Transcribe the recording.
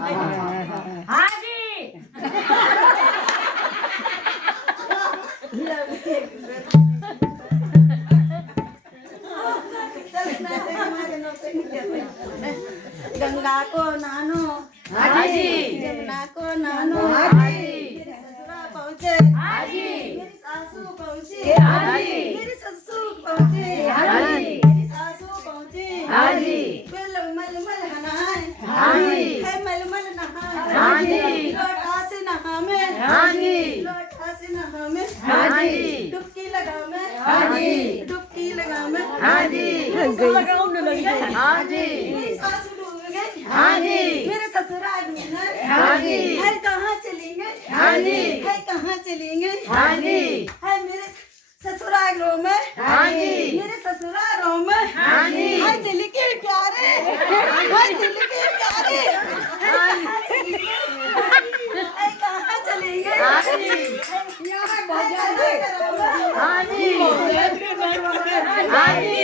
हाँ जी। गंगा को नानो, हाँ जी। यमुना को नानो, हाँ जी। मेरे ससुरा पहुँचे, हाँ जी। मेरी सासू पहुँची, हाँ जी। मेरी ससुर पहुँची, हाँ जी। मेरी सासू पहुँची, हाँ जी। फिर मलमल नहाए, हाँ जी। है मलमल नहाए, हाँ जी। लोटा से नहा में, हाँ जी। लोटा से नहा में, हाँ जी। डुबकी लगा में, हाँ जी। डुबकी लगा में, हाँ जी। हाँ जी। मेरी सासू डूब गई, हाँ जी। मेरे ससुराल में हाँ जी। है कहाँ चली गई, हाँ जी। है कहाँ चली गई, हाँ जी। है मेरे ससुरालों में, हाँ जी। मेरे ससुरालों में, हाँ जी। है दिल के प्यारे, है दिल के प्यारे, है कहाँ चली गई, हाँ जी। हाँ जी। हाँ जी।